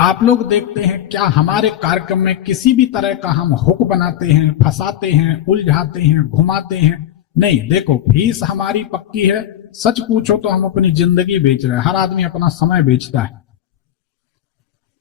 आप लोग देखते हैं क्या हमारे कार्यक्रम में किसी भी तरह का हम हुक बनाते हैं, फंसाते हैं, उलझाते हैं, घुमाते हैं? नहीं। देखो, फीस हमारी पक्की है। सच पूछो तो हम अपनी जिंदगी बेच रहे हैं। हर आदमी अपना समय बेचता है।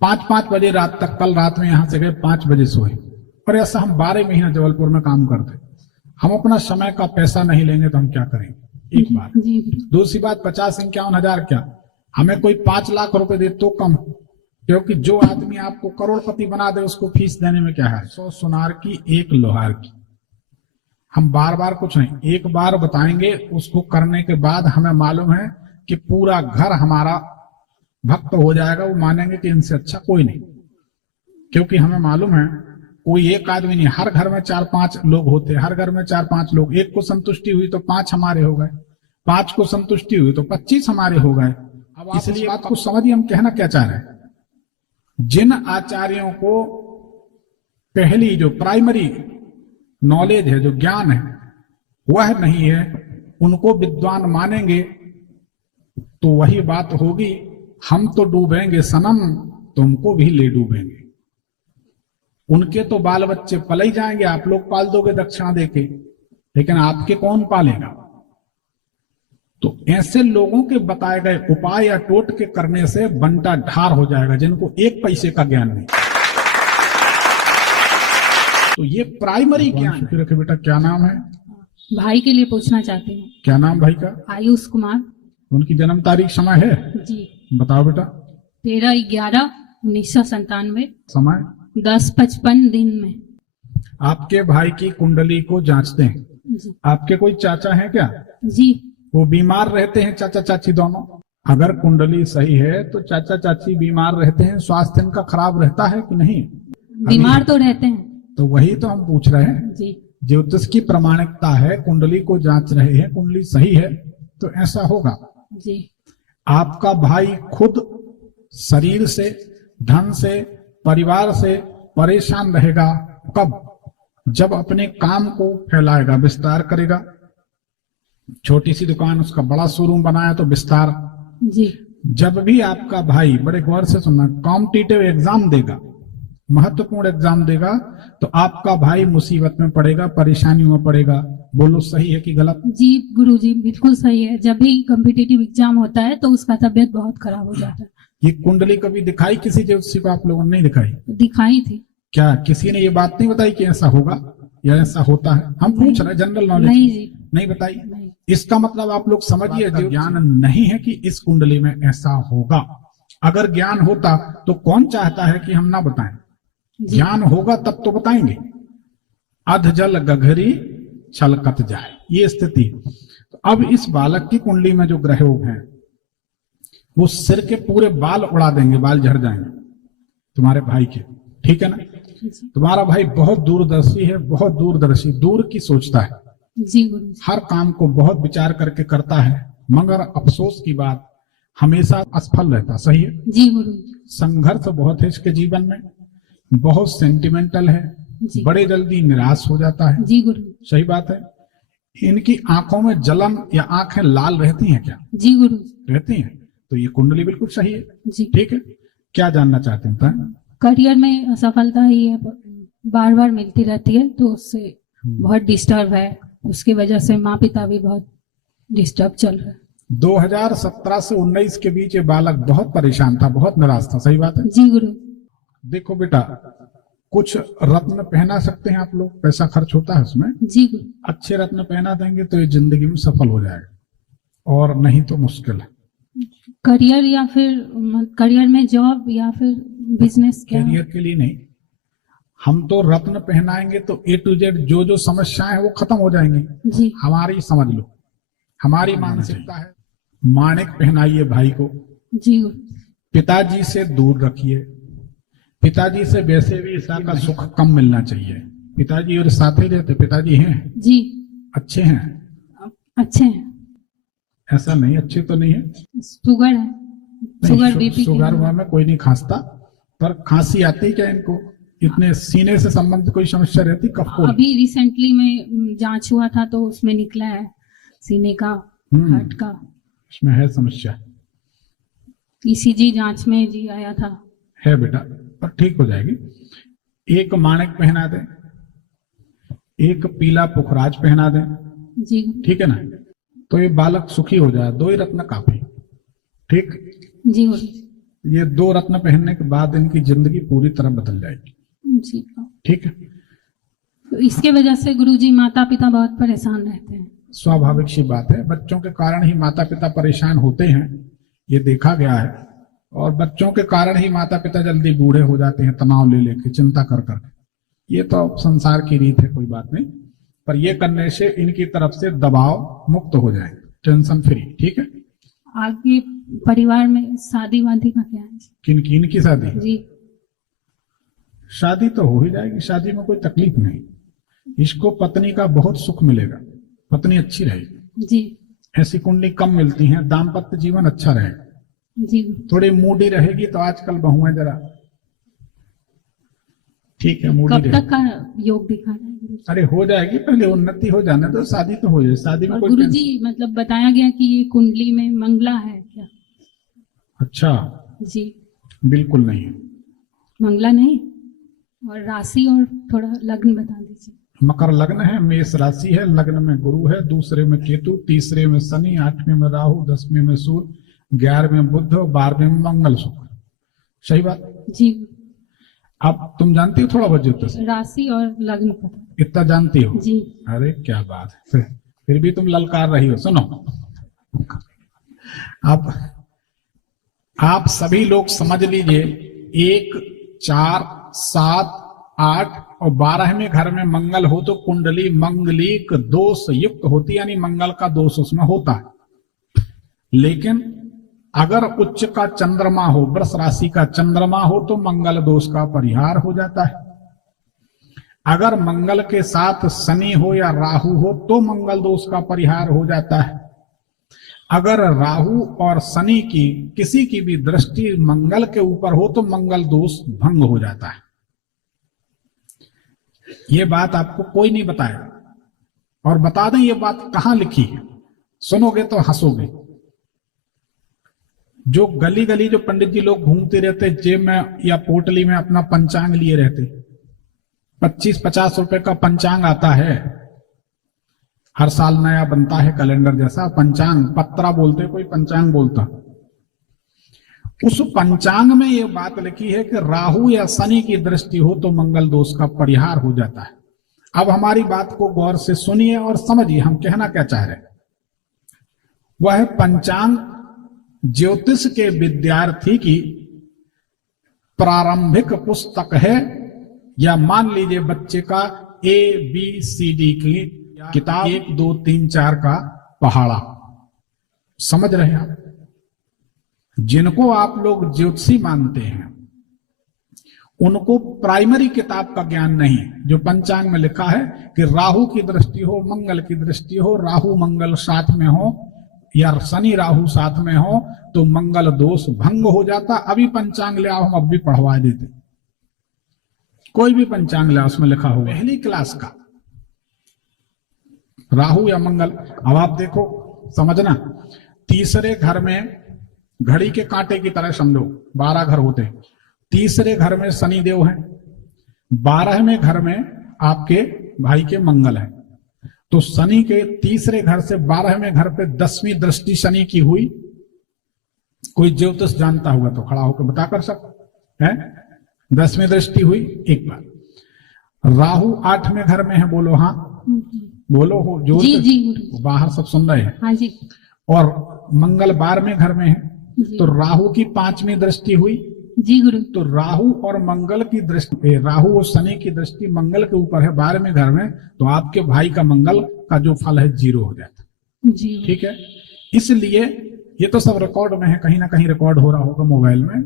5-5 बजे रात तक, कल रात में यहां से गए 5 बजे सोए, और ऐसा हम 12 महीना जबलपुर में काम करते। हम अपना समय का पैसा नहीं लेंगे तो हम क्या करेंगे? एक बात। दूसरी बात, 50-51 हजार क्या, हमें कोई 5 लाख रुपए दे तो कम, क्योंकि जो आदमी आपको करोड़पति बना दे उसको फीस देने में क्या है? 100 सुनार की 1 लोहार की। हम बार बार कुछ नहीं, एक बार बताएंगे, उसको करने के बाद हमें मालूम है कि पूरा घर हमारा भक्त हो जाएगा। वो मानेंगे कि इनसे अच्छा कोई नहीं, क्योंकि हमें मालूम है कोई एक आदमी नहीं, हर घर में 4-5 लोग होते, हर घर में 4-5 लोग। एक को संतुष्टि हुई तो 5 हमारे हो गए, 5 को संतुष्टि हुई तो 25 हमारे हो गए। अब इसलिए बात को समझिए हम कहना क्या चाह रहे हैं। जिन आचार्यों को पहली जो प्राइमरी नॉलेज है, जो ज्ञान है, वह नहीं है, उनको विद्वान मानेंगे तो वही बात होगी, हम तो डूबेंगे सनम, तुमको भी ले डूबेंगे। उनके तो बाल बच्चे पल ही जाएंगे, आप लोग पाल दोगे दक्षिणा देके, लेकिन आपके कौन पालेगा? तो ऐसे लोगों के बताए गए उपाय या टोटके करने से बंटा ढार हो जाएगा, जिनको 1 पैसे का ज्ञान नहीं। तो ये प्राइमरी ज्ञान। रखे बेटा, क्या नाम है? भाई के लिए पूछना चाहती हूँ। क्या नाम भाई का? आयुष कुमार। उनकी जन्म तारीख, समय है जी? बताओ बेटा। 13/11/1997। समय? 10:55 दिन में। आपके भाई की कुंडली को जांचते हैं जी। आपके कोई चाचा हैं क्या? जी। वो बीमार रहते हैं, चाचा चाची दोनों? अगर कुंडली सही है तो चाचा चाची बीमार रहते हैं, स्वास्थ्य इनका खराब रहता है कि नहीं? बीमार तो रहते हैं। तो वही तो हम पूछ रहे हैं। जी। ज्योतिष की प्रमाणिकता है, कुंडली को जांच रहे हैं, कुंडली सही है तो ऐसा होगा। जी। आपका भाई खुद शरीर से, धन से, परिवार से परेशान रहेगा। कब? जब अपने काम को फैलाएगा, विस्तार करेगा। छोटी सी दुकान, उसका बड़ा शोरूम बनाया तो विस्तार। जी। जब भी आपका भाई, बड़े गौर से सुनना, कॉम्पिटिटिव एग्जाम देगा, महत्वपूर्ण एग्जाम देगा, तो आपका भाई मुसीबत में पड़ेगा, परेशानियों में पड़ेगा। बोलो सही है कि गलत? जी गुरुजी, बिल्कुल सही है। जब भी कॉम्पिटिटिव एग्जाम होता है तो उसका तबीयत बहुत खराब हो जाता है। ये कुंडली कभी दिखाई किसी ज्योतिषी को आप लोगों ने? नहीं दिखाई? दिखाई थी। क्या किसी ने ये बात नहीं बताई कि ऐसा होगा या ऐसा होता है? हम पूछ रहे, जनरल नॉलेज। नहीं जी, नहीं बताई। नहीं। इसका मतलब आप लोग समझिए, जो ज्ञान नहीं है कि इस कुंडली में ऐसा होगा। अगर ज्ञान होता तो कौन चाहता है कि हम ना बताएं? ज्ञान होगा तब तो बताएंगे। अध जल गघरी छलकत जाए, ये स्थिति। तो अब इस बालक की कुंडली में जो ग्रह योग हैं, वो सिर के पूरे बाल उड़ा देंगे, बाल झड़ जाएंगे तुम्हारे भाई के। ठीक है ना? तुम्हारा भाई बहुत दूरदर्शी है, बहुत दूरदर्शी, दूर की सोचता है। जी गुरु। हर काम को बहुत विचार करके करता है, मगर अफसोस की बात, हमेशा असफल रहता। सही है? जी गुरु। संघर्ष बहुत है इसके जीवन में, बहुत सेंटिमेंटल है, बड़े जल्दी निराश हो जाता है। जी गुरु। सही बात है। इनकी आंखों में जलन या आंखें लाल रहती हैं क्या? जी गुरु। रहती हैं। तो ये कुंडली बिल्कुल सही है। जी। ठीक है, क्या जानना चाहते हैं? करियर में असफलता ही है, बार बार मिलती रहती है, तो उससे बहुत डिस्टर्ब है। उसकी वजह से माँ पिता भी बहुत डिस्टर्ब चल रहा है। 2017 से 19 के बीच ये बालक बहुत परेशान था, बहुत निराश था। सही बात है? जी गुरु। देखो बेटा, कुछ रत्न पहना सकते हैं आप लोग, पैसा खर्च होता है उसमें। जी गुरु। अच्छे रत्न पहना देंगे तो ये जिंदगी में सफल हो जाएगा, और नहीं तो मुश्किल है। करियर या फिर करियर में जॉब या फिर बिजनेस? क्या करियर के लिए नहीं, हम तो रत्न पहनाएंगे तो A to Z जो जो समस्याएं हैं वो खत्म हो जाएंगी। जी। हमारी समझ लो, हमारी मानसिकता है। माणिक पहनाइए भाई को। जी। पिताजी से दूर रखिए। पिताजी से वैसे भी ईसा का सुख कम मिलना चाहिए। पिताजी और साथ ही रहते। पिताजी हैं? जी। अच्छे हैं? अच्छे हैं। ऐसा नहीं अच्छे तो नहीं है, शुगर है, शुगर बीपी। शुगर हुआ में कोई नहीं खांसता, पर खांसी आती है क्या इनको? इतने सीने से संबंधित कोई समस्या रहती? कफ को? अभी रिसेंटली में जांच हुआ था तो उसमें निकला है सीने का, हार्ट का। इसमें है समस्या। ECG जांच में जी आया था। है बेटा, पर ठीक हो जाएगी। एक माणिक पहना दे, एक पीला पुखराज पहना दे, जी ठीक है ना, तो ये बालक सुखी हो जाए। 2 ही रत्न काफी। ठीक, जी गुरुजी। ये 2 रत्न पहनने के बाद इनकी जिंदगी पूरी तरह बदल जाएगी। जी, ठीक है, तो इसके वजह से गुरुजी माता पिता बहुत परेशान रहते हैं। स्वाभाविक सी बात है, बच्चों के कारण ही माता पिता परेशान होते हैं, ये देखा गया है। और बच्चों के कारण ही माता पिता जल्दी बूढ़े हो जाते हैं, तनाव ले लेके, चिंता कर करके। ये तो संसार की रीत है, कोई बात नहीं, पर ये करने से इनकी तरफ से दबाव मुक्त हो जाए, टेंशन फ्री। ठीक है, आगे परिवार में शादी वादी का क्या है? किन की शादी? जी शादी तो हो ही जाएगी, शादी में कोई तकलीफ नहीं। इसको पत्नी का बहुत सुख मिलेगा, पत्नी अच्छी रहेगी। जी ऐसी कुंडली कम मिलती हैं, दाम्पत्य जीवन अच्छा रहेगा। जी थोड़ी मूडी रहेगी तो आजकल बहुएं जरा, ठीक है, मूडी कब रहेगी। तक का योग दिखा रहा है गुरुजी? अरे हो जाएगी, पहले उन्नति हो जाने तो शादी तो हो जाए। शादी में और कोई गुरुजी मतलब बताया गया कि ये कुंडली में मंगला है क्या? अच्छा, जी बिल्कुल नहीं है। मंगला नहीं, और राशि और थोड़ा लग्न बता दीजिए। मकर लग्न है, मेष राशि है, लग्न में गुरु है, दूसरे में केतु, तीसरे में शनि, 8वें में राहु, 10वें में सूर्य, 11वें में बुध, 12वें में मंगल शुक्र। सही बात। जी अब तुम जानती हो थोड़ा बहुत ज्योतिष? राशि और लग्न पता। इतना जानती हो? जी अरे क्या बात है, फिर भी तुम ललकार रही हो। सुनो, अब आप सभी लोग समझ लीजिए, 1, 4, 7, 8 और 12वें घर में मंगल हो तो कुंडली मंगलिक दोष युक्त होती, यानी मंगल का दोष उसमें होता है। लेकिन अगर उच्च का चंद्रमा हो, वृष राशि का चंद्रमा हो, तो मंगल दोष का परिहार हो जाता है। अगर मंगल के साथ शनि हो या राहु हो तो मंगल दोष का परिहार हो जाता है। अगर राहु और शनि की किसी की भी दृष्टि मंगल के ऊपर हो तो मंगल दोष भंग हो जाता है। ये बात आपको कोई नहीं बताया, और बता दें ये बात कहां लिखी है, सुनोगे तो हंसोगे। जो गली गली जो पंडित जी लोग घूमते रहते, जेब में या पोटली में अपना पंचांग लिए रहते, 25-50 रुपए का पंचांग आता है, हर साल नया बनता है कैलेंडर जैसा पंचांग, पत्रा बोलते, कोई पंचांग बोलता। उस पंचांग में ये बात लिखी है कि राहु या शनि की दृष्टि हो तो मंगल दोष का परिहार हो जाता है। अब हमारी बात को गौर से सुनिए और समझिए हम कहना क्या चाह रहे हैं। वह पंचांग ज्योतिष के विद्यार्थी की प्रारंभिक पुस्तक है, या मान लीजिए बच्चे का ABCD की किताब 1, 2, 3, 4 का पहाड़ा। समझ रहे हैं आप? जिनको आप लोग ज्योतिषी मानते हैं उनको प्राइमरी किताब का ज्ञान नहीं, जो पंचांग में लिखा है कि राहु की दृष्टि हो, मंगल की दृष्टि हो, राहु मंगल साथ में हो या शनि राहु साथ में हो तो मंगल दोष भंग हो जाता। अभी पंचांग ले आओ, हम अब भी पढ़वा देते। कोई भी पंचांग ले आओ, उसमें लिखा हो पहली क्लास का राहु या मंगल। अब आप देखो, समझना, तीसरे घर में घड़ी के कांटे की तरह समझो, 12 घर होते हैं। तीसरे घर में शनि देव है, 12वें घर में आपके भाई के मंगल है, तो शनि के तीसरे घर से 12वें घर पे 10वीं दृष्टि शनि की हुई। कोई ज्योतिष जानता होगा तो खड़ा होकर बता कर सकता है, 10वीं दृष्टि हुई। एक बार राहु 8वें घर में है, बोलो हाँ, बोलो हो जो जी जी बाहर सब सुन रहे हैं। हाँ जी। और मंगल 12वें घर में है, तो राहु की 5वीं दृष्टि हुई। जी गुरु। तो राहु और मंगल की दृष्टि, राहु और शनि की दृष्टि मंगल के ऊपर है 12वें घर में, तो आपके भाई का मंगल का जो फल है 0 हो जाता है। जी ठीक है, इसलिए ये तो सब रिकॉर्ड में है, कहीं ना कहीं रिकॉर्ड हो रहा होगा मोबाइल में।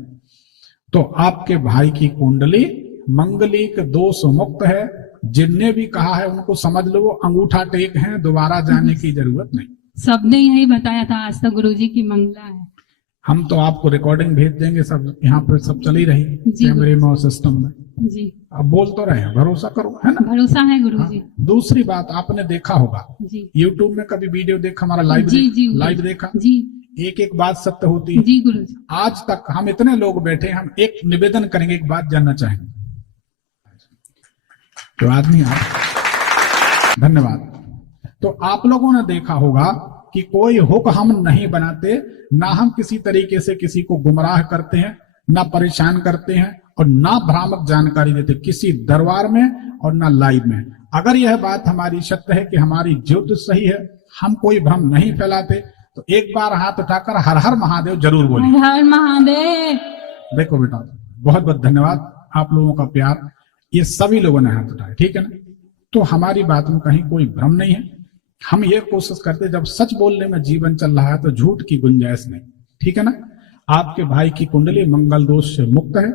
तो आपके भाई की कुंडली मंगलिक दोष मुक्त है। जिनने भी कहा है उनको समझ लो वो अंगूठा टेक है, दोबारा जाने की जरूरत नहीं। सबने यही बताया था आज तक गुरुजी की मंगला है। हम तो आपको रिकॉर्डिंग भेज देंगे, सब यहाँ पे सब चली रही कैमरे में और सिस्टम में। जी अब बोल तो रहे हैं, भरोसा करो, है ना? भरोसा है गुरुजी। हाँ। दूसरी बात आपने देखा होगा जी, यूट्यूब में कभी वीडियो देखा हमारा, लाइव जी, जी, लाइव देखा जी। एक एक बात सत्य होती है। जी गुरुजी। आज तक हम इतने लोग बैठे, हम एक निवेदन करेंगे, एक बात जानना चाहेंगे। तो आदमी आप धन्यवाद। तो आप लोगों ने देखा होगा कि कोई हुक हम नहीं बनाते, ना हम किसी तरीके से किसी को गुमराह करते हैं, ना परेशान करते हैं और ना भ्रामक जानकारी देते किसी दरबार में और ना लाइव में। अगर यह बात हमारी सत्य है कि हमारी ज्योतिष सही है, हम कोई भ्रम नहीं फैलाते, तो एक बार हाथ उठाकर हर हर महादेव जरूर बोलिए। हर हर महादेव। देखो बेटा, बहुत बहुत धन्यवाद, आप लोगों का प्यार, ये सभी लोगों ने हाथ उठाए, ठीक है ना। तो हमारी बात में कहीं कोई भ्रम नहीं है। हम ये कोशिश करते, जब सच बोलने में जीवन चल रहा है तो झूठ की गुंजाइश नहीं, ठीक है ना। आपके भाई की कुंडली मंगल दोष से मुक्त है,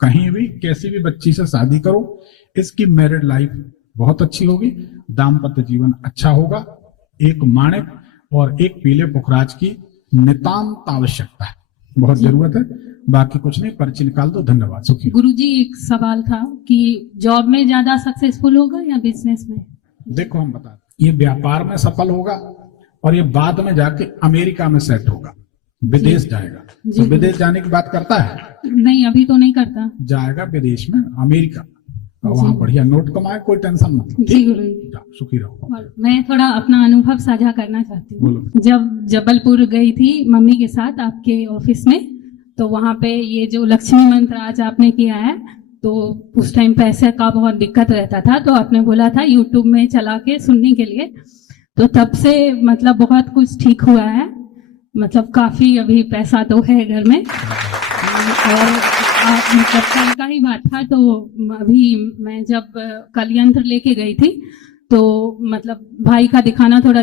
कहीं भी कैसी भी बच्ची से शादी करो, इसकी मैरिड लाइफ बहुत अच्छी होगी, दाम्पत्य जीवन अच्छा होगा। एक माणिक और एक पीले पुखराज की नितांत आवश्यकता है, बहुत जरूरत है, बाकी कुछ नहीं। पर्ची निकाल दो, धन्यवाद, सुखी। गुरुजी एक सवाल था कि जॉब में ज्यादा सक्सेसफुल होगा या बिजनेस में? देखो हम बता, ये व्यापार में सफल होगा और ये बाद में जाके अमेरिका में सेट होगा, विदेश जाएगा। तो विदेश जाने की बात करता है? नहीं, अभी तो नहीं करता। जाएगा विदेश में, अमेरिका, और वहां बढ़िया नोट कमाए, कोई टेंशन मत। जी गुरुजी। सुखी रहो। और मैं थोड़ा अपना अनुभव साझा करना चाहती हूँ। बोलो। जब जबलपुर गई थी मम्मी के साथ आपके ऑफिस में, तो वहां पे ये जो लक्ष्मी मंत्र आज आपने किया है, तो उस टाइम पैसे का बहुत दिक्कत रहता था, तो आपने बोला था यूट्यूब में चला के सुनने के लिए, तो तब से मतलब बहुत कुछ ठीक हुआ है। मतलब काफी अभी पैसा तो है घर में, और मतलब कल का ही बात था, तो अभी मैं जब कल यंत्र लेके गई थी, तो मतलब भाई का दिखाना थोड़ा